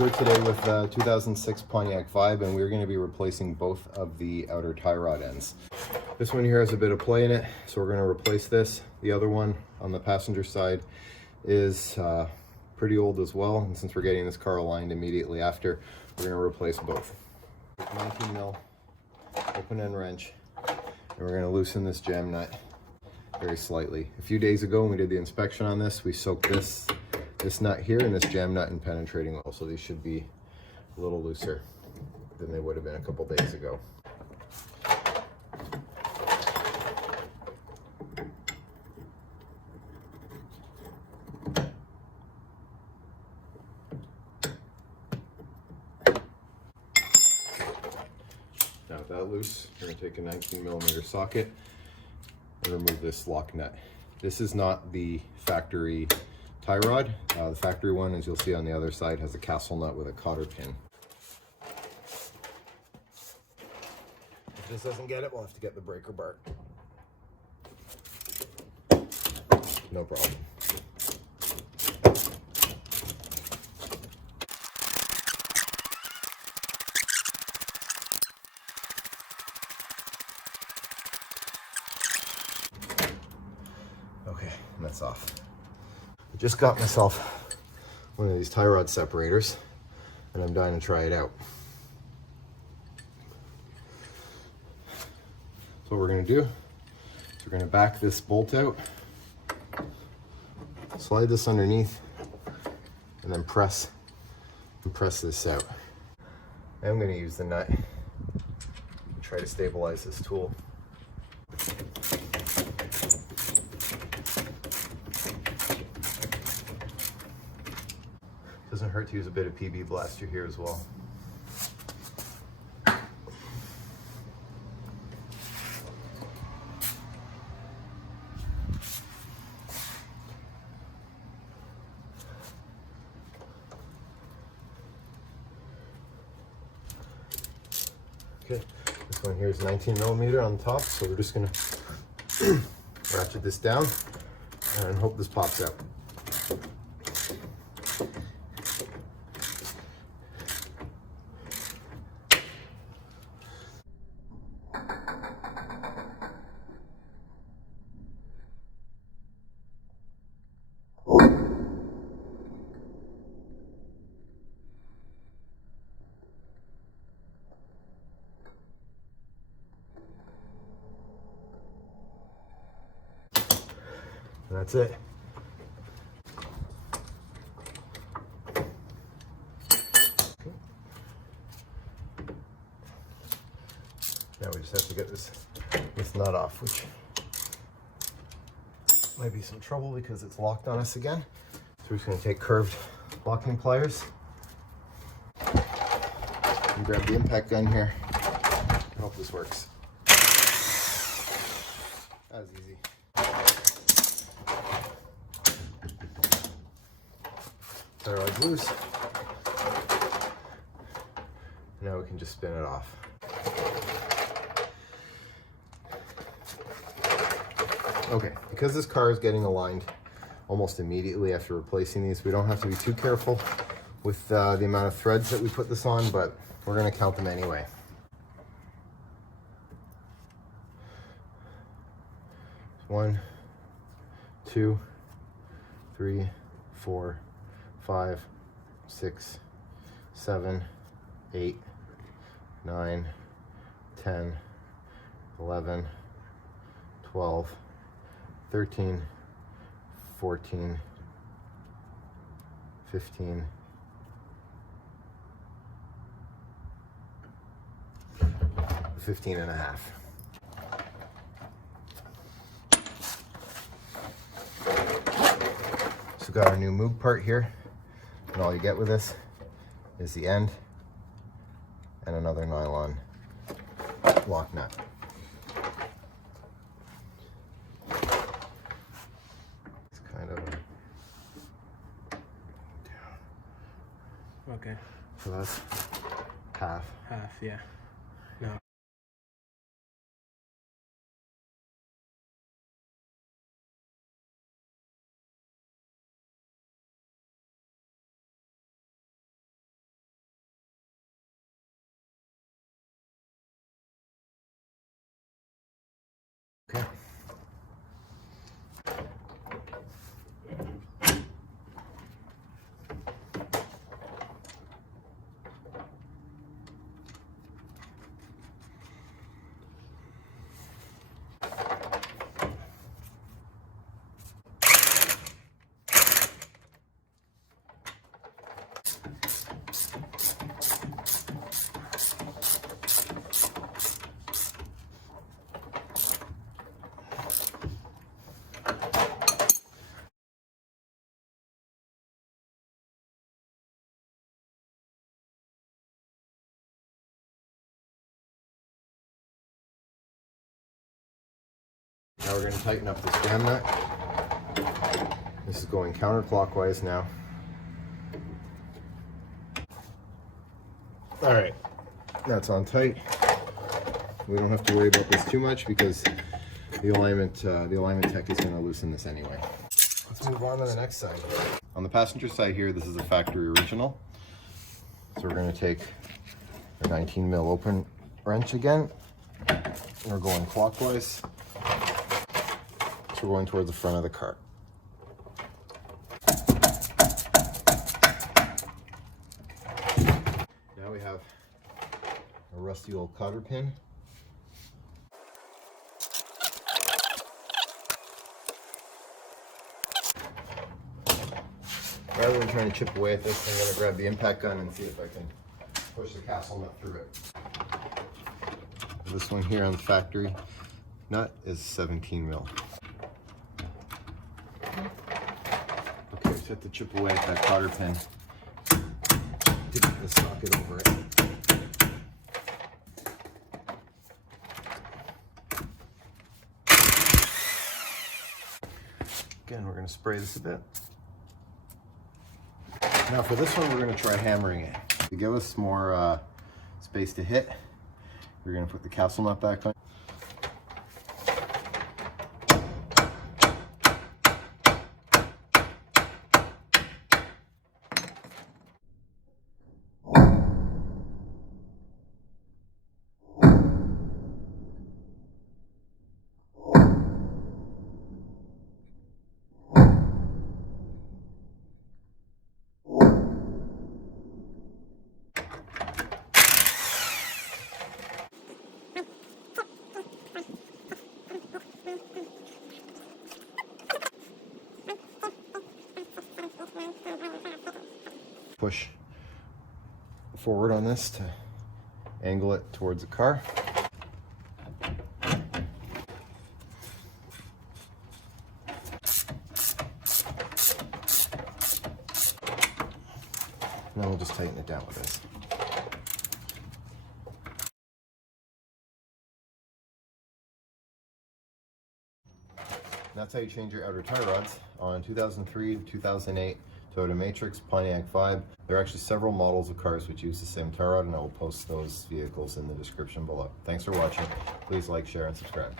Here today with 2006 Pontiac Vibe, and we're going to be replacing both of the outer tie rod ends. This one here has a bit of play in it, so we're going to replace this. The other one on the passenger side is pretty old as well, and since we're getting this car aligned immediately after, we're going to replace both. 19 mil open end wrench, and we're going to loosen this jam nut very slightly. A few days ago when we did the inspection on this, we soaked this nut here and this jam nut in penetrating oil, so these should be a little looser than they would have been a couple days ago. Now with that loose, we're going to take a 19 millimeter socket and remove this lock nut. This is not the factory tie rod. The factory one, as you'll see on the other side, has a castle nut with a cotter pin. If this doesn't get it, we'll have to get the breaker bar. No problem. Okay, and that's off. I just got myself one of these tie rod separators, and I'm dying to try it out. So what we're going to do is we're going to back this bolt out, slide this underneath, and then press this out. I'm going to use the nut and try to stabilize this tool. Doesn't hurt to use a bit of PB Blaster here as well. Okay, this one here is 19 millimeter on the top, so we're just gonna ratchet this down and hope this pops out. And that's it. Now we just have to get this nut off, which might be some trouble because it's locked on us again. So we're just going to take curved locking pliers and grab the impact gun here. I hope this works. That was easy. Tie rod's loose. Now we can just spin it off. Okay, because this car is getting aligned almost immediately after replacing these, we don't have to be too careful with the amount of threads that we put this on, but we're going to count them anyway. One, 2, 3, 4, 5, 6, 7, 8, 9, 10, 11, 12, 13, 14, 15, 15 and a half. So we've got our new Moog part here, and all you get with this is the end and another nylon lock nut. It's kind of okay. So that's half. Half, yeah. No. Now we're going to tighten up this jam nut. This is going counterclockwise now. All right, that's on tight. We don't have to worry about this too much because the alignment tech is going to loosen this anyway. Let's move on to the next side. On the passenger side here, this is a factory original. So we're going to take our 19 mil open wrench again. We're going clockwise. So we're going towards the front of the car. Now we have a rusty old cotter pin. Rather than trying to chip away at this, I'm going to grab the impact gun and see if I can push the castle nut through it. This one here on the factory nut is 17 mil. Okay, just have to chip away at that cotter pin to get the socket over it. Again, we're going to spray this a bit. Now for this one, we're going to try hammering it. To give us more space to hit, we're going to put the castle nut back on. Push forward on this to angle it towards the car. And then we'll just tighten it down with this. That's how you change your outer tie rods on 2003 to 2008 Toyota Matrix, Pontiac Vibe. There are actually several models of cars which use the same tie rod, and I will post those vehicles in the description below. Thanks for watching. Please like, share, and subscribe.